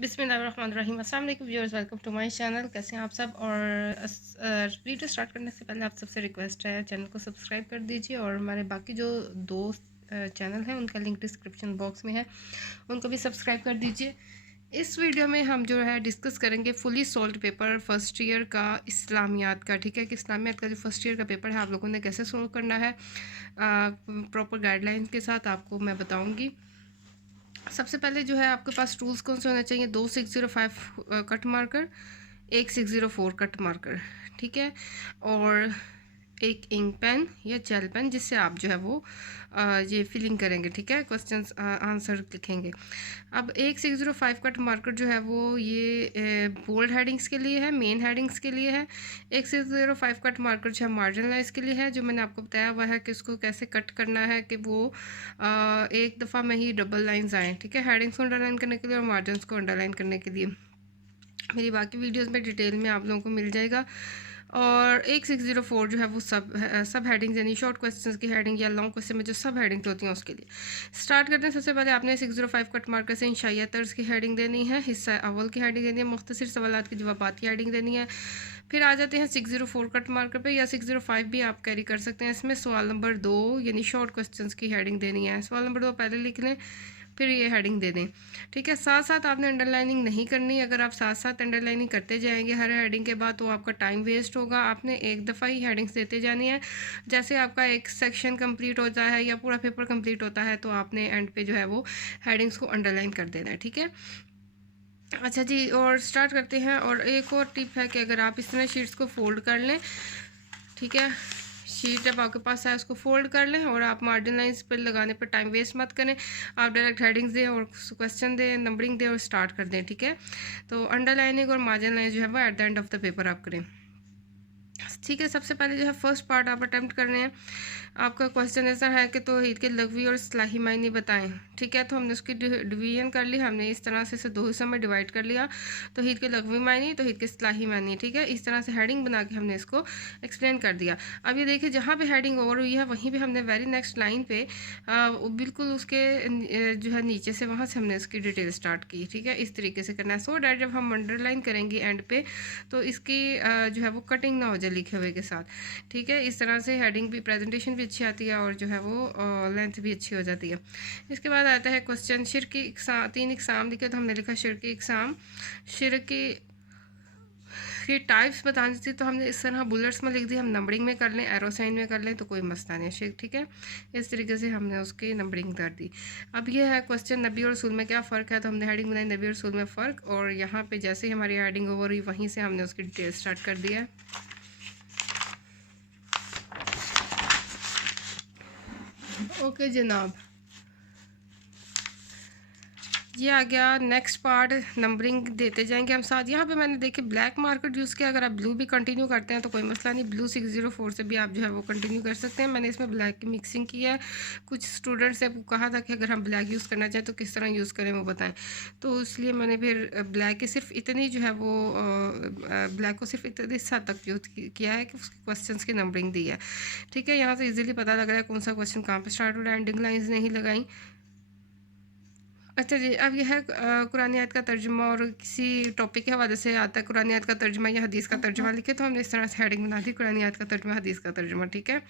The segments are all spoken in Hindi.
बिस्मिल्लाहिर्रहमानिर्रहीम। अस्सलाम वालेकुम viewers, welcome to my channel. कैसे हैं आप सब? और वीडियो स्टार्ट करने से पहले आप सबसे रिक्वेस्ट है चैनल को सब्सक्राइब कर दीजिए और हमारे बाकी जो दो चैनल हैं उनका लिंक डिस्क्रिप्शन बॉक्स में है, उनको भी सब्सक्राइब कर दीजिए। इस वीडियो में हम जो है डिस्कस करेंगे fully solved paper first year का इस्लामियात का। ठीक है कि इस्लामियात का जो फर्स्ट ईयर का पेपर है आप लोगों ने कैसे सोल्व करना है, प्रॉपर गाइडलाइन के साथ आपको मैं बताऊँगी। सबसे पहले जो है आपके पास टूल्स कौन से होने चाहिए? 2605 कट मार्कर, एक 604 कट मार्कर, ठीक है, और एक इंक पेन या जेल पेन जिससे आप जो है वो ये फिलिंग करेंगे, ठीक है, क्वेश्चंस आंसर लिखेंगे। अब एक 605 कट मार्कर जो है वो ये बोल्ड हेडिंग्स के लिए है, मेन हेडिंग्स के लिए है। एक 605 कट मार्कर जो है मार्जिनलाइज के लिए है, जो मैंने आपको बताया हुआ है कि उसको कैसे कट करना है कि वो एक दफ़ा में ही डबल लाइंस आएँ, ठीक है, हेडिंग्स को अंडरलाइन करने के लिए और मार्जिनस को अंडरलाइन करने के लिए। मेरी बाकी वीडियोस में डिटेल में आप लोगों को मिल जाएगा। और एक 604 जो है वो सब हेडिंग्स यानी शॉर्ट क्वेश्चंस की हेडिंग या लॉन्ग क्वेश्चन में जो सब हेडिंग्स होती हैं उसके लिए। स्टार्ट करते हैं। सबसे पहले आपने 605 कट मार्कर से इंशाइया तर्ज की हेडिंग देनी है, हिस्सा अव्वल की हेडिंग देनी है, मुख्तसर सवालात के जवाबात की हेडिंग देनी है। फिर आ जाते हैं 604 कट मार्कर पे, या 605 भी आप कैरी कर सकते हैं। इसमें सवाल नंबर 2 यानी शॉर्ट क्वेश्चंस की हेडिंग देनी है। सवाल नंबर 2 पहले लिख लें, फिर ये हेडिंग दे दें, ठीक है। साथ साथ आपने अंडरलाइनिंग नहीं करनी। अगर आप साथ साथ अंडरलाइनिंग करते जाएंगे हर हेडिंग के बाद तो आपका टाइम वेस्ट होगा। आपने एक दफ़ा ही हेडिंग्स देते जानी है। जैसे आपका एक सेक्शन कंप्लीट होता है या पूरा पेपर कंप्लीट होता है तो आपने एंड पे जो है वो हेडिंग्स को अंडरलाइन कर देना है, ठीक है। अच्छा जी, और स्टार्ट करते हैं। और एक और टिप है कि अगर आप इस तरह शीट्स को फोल्ड कर लें, ठीक है, शीट जब आपके पास है उसको फोल्ड कर लें और आप मार्जिन लाइंस पर लगाने पर टाइम वेस्ट मत करें। आप डायरेक्ट हेडिंग्स दें और क्वेश्चन दें, नंबरिंग दें और स्टार्ट कर दें, ठीक है। तो अंडरलाइनिंग और मार्जिन लाइन जो है वो at the end of the paper आप करें, ठीक है। सबसे पहले जो है फर्स्ट पार्ट आप अटेम्प्ट कर रहे हैं। आपका क्वेश्चन ऐसा है कि तौहीद के लग़वी और इस्लाही मायने बताएं, ठीक है। तो हमने उसकी डिवीजन कर ली, हमने इस तरह से इसे दो हिस्सों में डिवाइड कर लिया, तौहीद के लग़वी मायने, तौहीद के इस्लाही मायने, ठीक है। इस तरह से हेडिंग बना के हमने इसको एक्सप्लेन कर दिया। अब ये देखिए जहाँ पे हेडिंग ओवर हुई है वहीं पे हमने वेरी नेक्स्ट लाइन पे बिल्कुल उसके जो है नीचे से वहाँ से हमने उसकी डिटेल स्टार्ट की, ठीक है। इस तरीके से करना है सो डैट जब हम अंडरलाइन करेंगे एंड पे तो इसकी जो है वो कटिंग ना हो जाए लिखे हुए के साथ, ठीक है। इस तरह से हेडिंग भी, प्रेजेंटेशन भी अच्छी आती है और जो है वो लेंथ भी अच्छी हो जाती है। इसके बाद आता है क्वेश्चन शिरकी इक़साम। 3 इक़साम लिखे तो हमने लिखा शिरकी इक़साम। शिरकी की टाइप्स बतानी थी तो हमने इस तरह बुलेट्स में लिख दी। हम नंबरिंग में कर लें, एरो साइन में कर लें तो कोई मसला नहीं है, ठीक है। इस तरीके से हमने उसकी नंबरिंग कर दी। अब ये है क्वेश्चन नबी और रसूल में क्या फ़र्क है, तो हमने हेडिंग बनाई नबी और रसूल में फ़र्क, और यहाँ पे जैसे ही हमारी हेडिंग ओवर हुई वहीं से हमने उसकी डिटेल स्टार्ट कर दिया। ओके जनाब, ये आ गया नेक्स्ट पार्ट। नंबरिंग देते जाएंगे हम साथ। यहाँ पे मैंने देखे ब्लैक मार्कर यूज़ किया। अगर आप ब्लू भी कंटिन्यू करते हैं तो कोई मसला नहीं, ब्लू 604 से भी आप जो है वो कंटिन्यू कर सकते हैं। मैंने इसमें ब्लैक की मिक्सिंग की है। कुछ स्टूडेंट्स से कहा था कि अगर हम ब्लैक यूज़ करना चाहें तो किस तरह यूज़ करें वो बताएं, तो इसलिए मैंने फिर ब्लैक की सिर्फ इतनी जो है वो ब्लैक को सिर्फ इतनी हद तक यूज़ किया है कि उसके क्वेश्चन की नंबरिंग दी है, ठीक है। यहाँ से ईजिली पता लग रहा है कौन सा क्वेश्चन कहाँ पर स्टार्ट हो रहा है। एंडिंग लाइन्स नहीं लगाई। अच्छा जी, अब यह है कुरान आयत का तर्जुमा, और किसी टॉपिक के हवाले से आता है कुरान आयत का तर्जुमा या हदीस का तर्जुमा लिखे तो हमने इस तरह से हेडिंग बना दी, कुरान आयत का तर्जुमा, हदीस का तर्जुमा, ठीक है।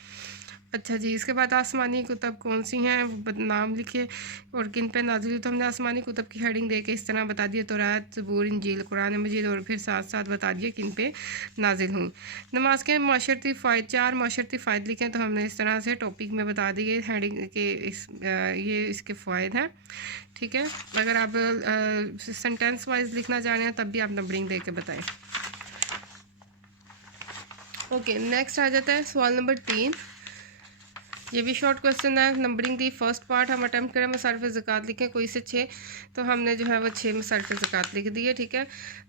अच्छा जी, इसके बाद आसमानी कुतब कौन सी हैं वो नाम लिखे और किन पे नाजिल हुई, तो हमने आसमानी कुतब की हेडिंग दे के इस तरह बता दिया, तौरात, ज़बूर, इंजील, कुरान मजीद, और फिर साथ साथ बता दिया किन पे नाजिल हुई। नमाज के माशरती फ़ायदे, 4 माशरती फ़ायदे लिखे तो हमने इस तरह से टॉपिक में बता दिए हेडिंग के ये इसके फ़ायदे हैं, ठीक है। अगर आप सेंटेंस वाइज लिखना चाह रहे हैं तब भी आप नंबरिंग दे के बताएं। ओके, नेक्स्ट आ जाता है सवाल नंबर 3। ये भी शॉर्ट क्वेश्चन है। नंबरिंग दी फर्स्ट पार्ट हम अटैम्प्ट करें मसारिफ ज़कात लिखें कोई से 6, तो हमने जो है वो 6 मसारिफ ज़कात लिख दी है, ठीक है।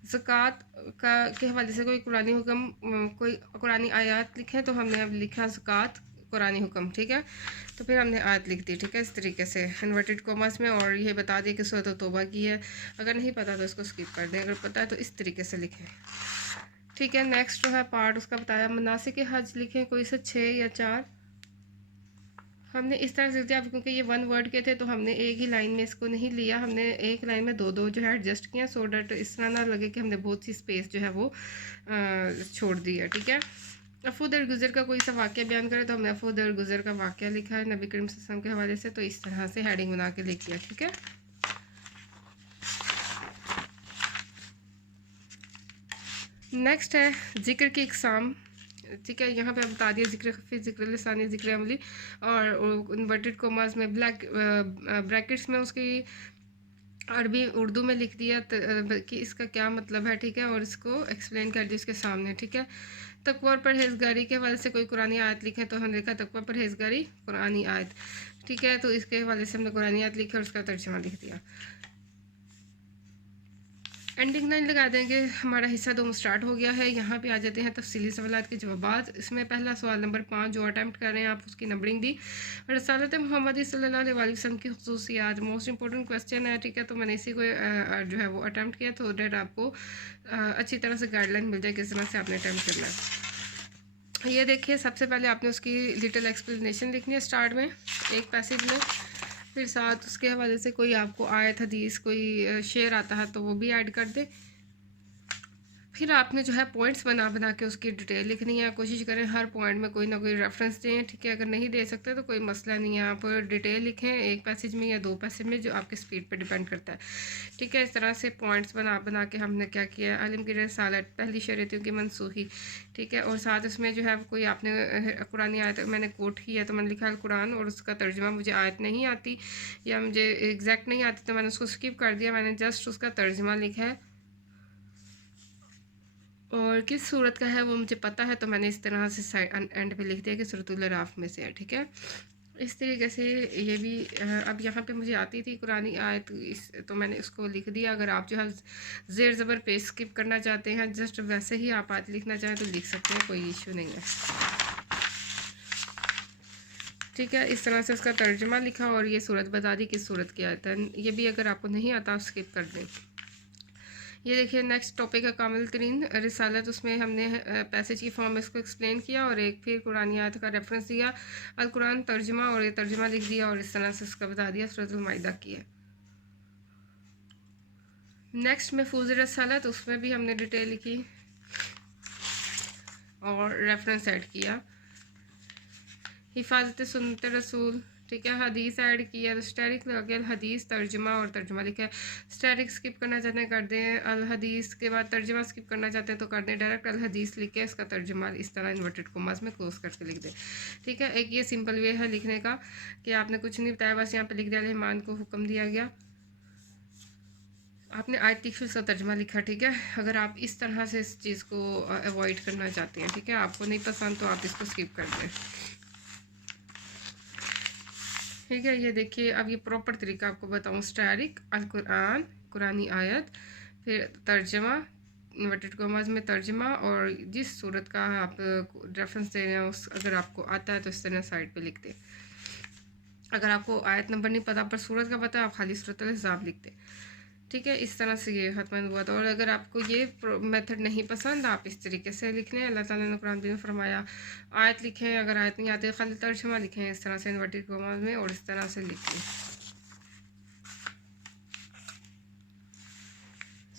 ज़कात का के हवाले से कोई कुरानी हुक्म, कोई कुरानी आयत लिखें तो हमने अब लिखा ज़कात कुरानी हुक्म, ठीक है। तो फिर हमने आयत लिख दी, ठीक है, इस तरीके से इन्वर्टेड कॉमर्स में, और ये बता दिए कि सूरत तौबा की है। अगर नहीं पता तो इसको स्किप कर दें, अगर पता है तो इस तरीके से लिखें, ठीक है। नेक्स्ट जो है पार्ट उसका बताया। मनासिक हज लिखें कोई से 6 या 4, हमने इस तरह से लिख दिया, क्योंकि ये वन वर्ड के थे तो हमने एक ही लाइन में इसको नहीं लिया, हमने एक लाइन में दो दो जो है एडजस्ट किया, सो डैट इस तरह ना लगे कि हमने बहुत सी स्पेस जो है वो छोड़ दी है। ठीक है, अफू दरगुजर का कोई सा वाक़या बयान करे तो हमने अफू दरगुजर का वाक़या लिखा है नबी करीम सल्लल्लाहु अलैहि वसल्लम के हवाले से, तो इस तरह से हेडिंग बना के लिख दिया। ठीक है, नेक्स्ट है ज़िक्र की इकसाम। ठीक है, यहाँ पे बता दिया ज़िक्र खफ़ी, ज़िक्र लिसानी, ज़िक्र अमली, और इन्वर्टेड कोमास में ब्रैकेट्स में उसकी अरबी उर्दू में लिख दिया कि इसका क्या मतलब है। ठीक है, और इसको एक्सप्लेन कर दिया उसके सामने। ठीक है, तकवा और परहेज़गारी के हवाले से कोई कुरानी आयत लिखे तो हमने लिखा तकवा परहेज़गारी कुरानी आयत। ठीक है, तो इसके हवाले से हमने कुरानी आयत लिखी और उसका तर्जुमा लिख दिया। एंडिंग लाइन लगा देंगे। हमारा हिस्सा 2 स्टार्ट हो गया है। यहाँ पे आ जाते हैं तफसीली सवालात के जवाबात। इसमें पहला सवाल नंबर 5 जो अटैम्प्ट कर रहे हैं आप, उसकी नंबरिंग दी। रसालत मोहम्मदी सल्लल्लाहु अलैहि वसल्लम की खुसूसियात, मोस्ट इंपॉर्टेंट क्वेश्चन है। ठीक है, तो मैंने इसी को जो है वो अटैम्प्ट किया, तो डेट आपको अच्छी तरह से गाइडलाइन मिल जाए किस तरह से आपने अटैम्प्ट करना है। ये देखिए, सबसे पहले आपने उसकी लिटिल एक्सप्लेनेशन लिखनी है स्टार्ट में एक पैसेज में, फिर साथ उसके हवाले से कोई आपको आयत हदीस कोई शेर आता है तो वो भी ऐड कर दे। फिर आपने जो है पॉइंट्स बना बना के उसकी डिटेल लिखनी है। कोशिश करें हर पॉइंट में कोई ना कोई रेफरेंस दें। ठीक है, अगर नहीं दे सकते तो कोई मसला नहीं है, आप डिटेल लिखें एक पैसेज में या 2 पैसेज में, जो आपके स्पीड पे डिपेंड करता है। ठीक है, इस तरह से पॉइंट्स बना बना के हमने क्या किया, आलिम की रसालत, पहली शरीयतों की मनसूखी। ठीक है, और साथ उसमें जो है कोई आपने कुरानी आयत मैंने कोट किया तो मैंने लिखा कुरान और उसका तर्जुमा, मुझे आयत नहीं आती या मुझे एग्जैक्ट नहीं आती तो मैंने उसको स्किप कर दिया, मैंने जस्ट उसका तर्जुमा लिखा है। और किस सूरत का है वो मुझे पता है तो मैंने इस तरह से साइड एंड पे लिख दिया कि सूरतुल राफ में से है। ठीक है, इस तरीके से ये भी अब यहाँ पे मुझे आती थी कुरानी आयत तो मैंने उसको लिख दिया। अगर आप जो है ज़ेर ज़बर पे स्किप करना चाहते हैं, जस्ट वैसे ही आप आयत लिखना चाहें तो लिख सकते हैं, कोई इशू नहीं है। ठीक है, इस तरह से उसका तर्जुमा लिखा और ये सूरत बता दी किस सूरत की आयत है। ये भी अगर आपको नहीं आता आप स्किप कर दें। ये देखिए, नेक्स्ट टॉपिक है कामिल तरीन रिसालत। उसमें हमने पैसेज की फॉर्म में इसको एक्सप्लेन किया और एक फिर कुरानी आयत का रेफरेंस दिया, अल कुरान तर्जुमा, और ये तर्जुमा लिख दिया और इस तरह से उसका बता दिया सूरतुल माइदा की है। नेक्स्ट महफूज रिसालत, उसमें भी हमने डिटेल लिखी और रेफरेंस ऐड किया। हिफाजत सुन्नत रसूल, ठीक है, हदीस ऐड किया, तो स्टैरिक लगे हदीस तर्जुमा और तर्जुमा लिखा है। स्टैरिक स्किप करना चाहते हैं कर दें, अल हदीस के बाद तर्जुमा स्किप करना चाहते हैं तो कर दें, डायरेक्ट अल हदीस लिख के इसका तर्जुमा इस तरह इन्वर्टेड कोमास में क्लोज करके लिख दें। ठीक है, एक ये सिंपल वे है लिखने का कि आपने कुछ नहीं बताया, बस यहाँ पर लिख दिया मेहमान को हुक्म दिया गया, आपने आयत की फिर उसका तर्जुमा लिखा। ठीक है, अगर आप इस तरह से इस चीज़ को अवॉइड करना चाहते हैं, ठीक है, आपको नहीं पसंद तो आप इसको स्किप कर दें। ठीक है, ये देखिए, अब ये प्रॉपर तरीका आपको बताऊँ। स्टैरिक अल कुरान, कुरानी आयत, फिर तर्जमा, इन्वर्टेड कॉमास में तर्जमा, और जिस सूरत का आप रेफरेंस दे रहे हैं उस अगर आपको आता है तो इस तरह साइड पे लिख दें। अगर आपको आयत नंबर नहीं पता पर सूरत का पता है, आप खाली सूरत हिसाब लिख दें। ठीक है, इस तरह से ये खत्म हुआ था। और अगर आपको ये मेथड नहीं पसंद, आप इस तरीके से लिख लें। अल्लाह ताला ने कुरान में फरमाया आयत लिखें, अगर आयत नहीं आती खाली तर्जुमा लिखें इस तरह से इन्वर्टेड कॉमास में, और इस तरह से लिखें।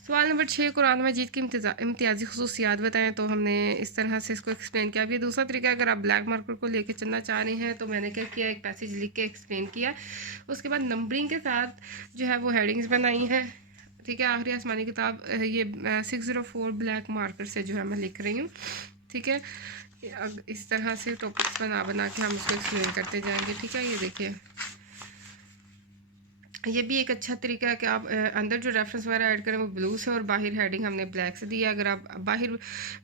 सवाल नंबर 6, कुरान मजीद की इम्तियाजी खसूसियात बताएं, तो हमने इस तरह से इसको एक्सप्लेन किया। अब ये दूसरा तरीका, अगर आप ब्लैक मार्कर को लेके चलना चाह रहे हैं तो मैंने क्या किया, एक पैसेज लिख के एक्सप्लेन किया, उसके बाद नंबरिंग के साथ जो है वो हेडिंग्स बनाई हैं। ठीक है, आखिरी आसमानी किताब ये 604 ब्लैक मार्कर से जो है मैं लिख रही हूँ। ठीक है, इस तरह से टॉपिक्स बना बना के हम उसको एक्सप्लेन करते जाएंगे। ठीक है, ये देखिए, ये भी एक अच्छा तरीका है कि आप अंदर जो रेफरेंस वगैरह ऐड करें वो ब्लू से, और बाहर हेडिंग हमने ब्लैक से दिया। अगर आप बाहर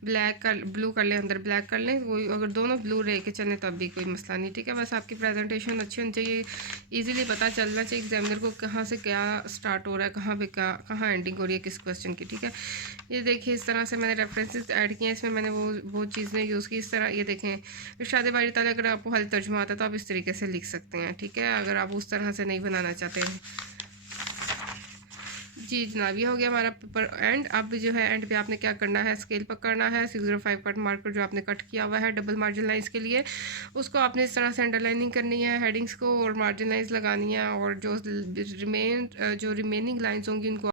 ब्लैक कर ब्लू कर लें, अंदर ब्लैक कर लें, कोई अगर दोनों ब्लू रह के चलें तब भी कोई मसला नहीं। ठीक है, बस आपकी प्रेजेंटेशन अच्छी होनी चाहिए, इजीली पता चलना चाहिए एग्जामिनर को कहाँ से क्या स्टार्ट हो रहा है, कहाँ पे कहाँ एंडिंग हो रही है किस क्वेश्चन की। ठीक है, ये देखिए, इस तरह से मैंने रेफरेंसेस ऐड किए हैं, इसमें मैंने वो चीज़ें यूज़ की। इस तरह ये देखें, इरशाद बारी ताला, अगर आपको हल तर्जुमा आता है तो आप इस तरीके से लिख सकते हैं। ठीक है, अगर आप उस तरह से नहीं बनाना चाहते हैं, जी जनाब, ये हो गया हमारा पेपर एंड। अब जो है एंड पे आपने क्या करना है, स्केल पकड़ना है, 605 कट मार्कर जो आपने कट किया हुआ है डबल मार्जिन लाइंस के लिए, उसको आपने इस तरह से अंडरलाइनिंग करनी है हेडिंग्स को, और मार्जिन लाइंस लगानी है, और जो रिमेनिंग लाइंस होंगी उनको